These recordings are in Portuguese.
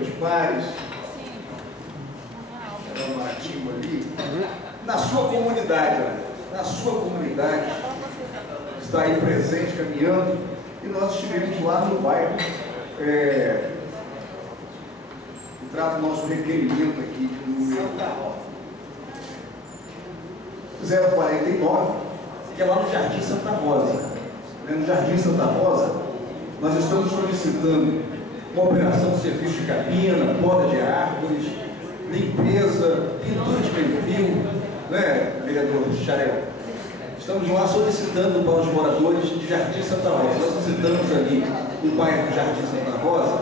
meus pares, era um Maratinho ali, na sua comunidade, está aí presente, caminhando, e nós estivemos lá no bairro, trata o nosso requerimento aqui de número 049, que é lá no Jardim Santa Rosa. No Jardim Santa Rosa, nós estamos solicitando uma operação de serviço de cabina, poda de árvores, limpeza, pintura de perfil, né, vereador Xarel? Estamos lá solicitando para os moradores de Jardim Santa Rosa. Nós visitamos ali o bairro Jardim Santa Rosa,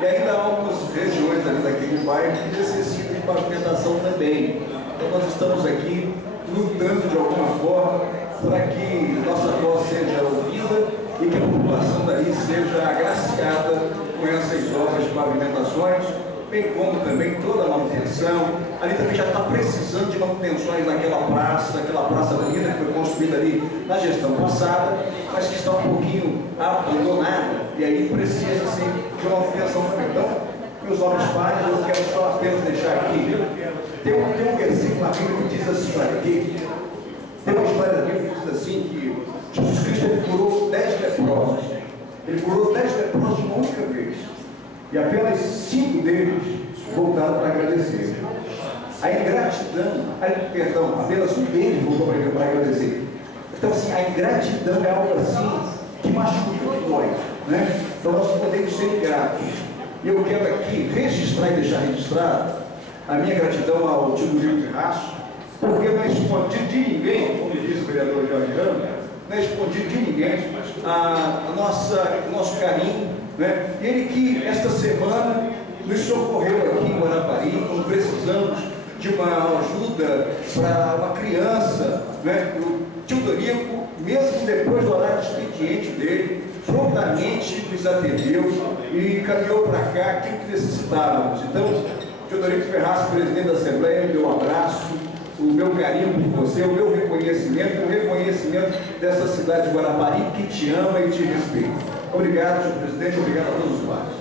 e ainda há algumas regiões ali daquele bairro que necessitam de pavimentação também. Então nós estamos aqui lutando de alguma forma para que nossa voz seja ouvida e que a população dali seja agraciada com essas obras de pavimentações, bem como também toda a manutenção. Ali também já está precisando de manutenções naquela praça bonita que foi construída ali na gestão passada, mas que está um pouquinho abandonada, e aí precisa sim de uma manutenção também. Então, meus nobres pais, eu quero só apenas deixar aqui, tem um versículo na Bíblia que diz assim, olha aqui, tem uma história da Bíblia que diz assim, que Jesus Cristo ele curou 10 leprosos, ele curou 10 leprosos de uma única vez, e apenas 5 deles voltaram para agradecer. A ingratidão, apenas um deles voltou para agradecer. Então, assim, a ingratidão é algo assim que machuca, que dói, né? Então, nós podemos ser ingratos. E eu quero aqui registrar e deixar registrado a minha gratidão ao tio Murilo Ferraz, porque não é escondido de ninguém, como diz o vereador Jorge Ramos, não é escondido de ninguém o nosso carinho, né? Ele que esta semana nos socorreu aqui em Guarapari, quando precisamos de uma ajuda para uma criança, né? O tio Dorico, mesmo depois do horário de expediente dele, prontamente nos atendeu e caminhou para cá aquilo que necessitávamos. Então, tio Dorico Ferraz, presidente da Assembleia, meu abraço, o meu carinho por você, o meu reconhecimento, o reconhecimento dessa cidade de Guarapari que te ama e te respeita. Obrigado, senhor presidente, obrigado a todos os lados.